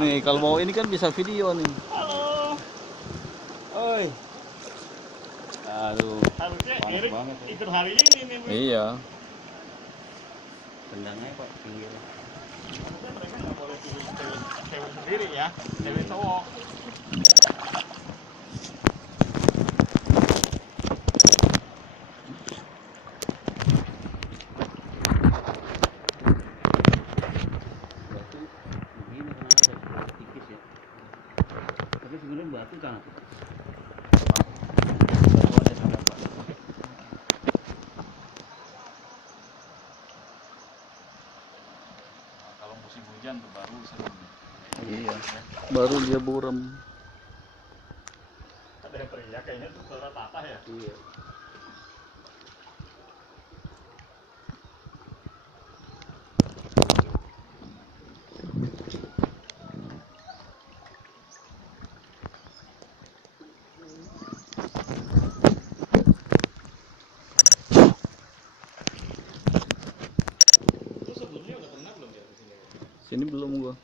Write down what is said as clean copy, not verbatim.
Nih kalau mau ini kan bisa video nih. Halo. Oi. Aduh. Harusnya Panas Erik banget ya. ikut hari ini nih. Iya. Tendangnya Pak pinggir. Harusnya mereka nggak boleh pilih cewek sendiri ya, cewek cowok. Batu begini kenapa ada tipis ya. Tapi sebenarnya batu kan tuh. Batuannya sudah, Pak. Nah, kalau musim hujan tuh baru seru. Iya. Baru dia buram. Ada yang teriak kayaknya tuh suara tatah ya. Iya. Itu sebelumnya udah pernah belum ya di sini? Sini belum gua.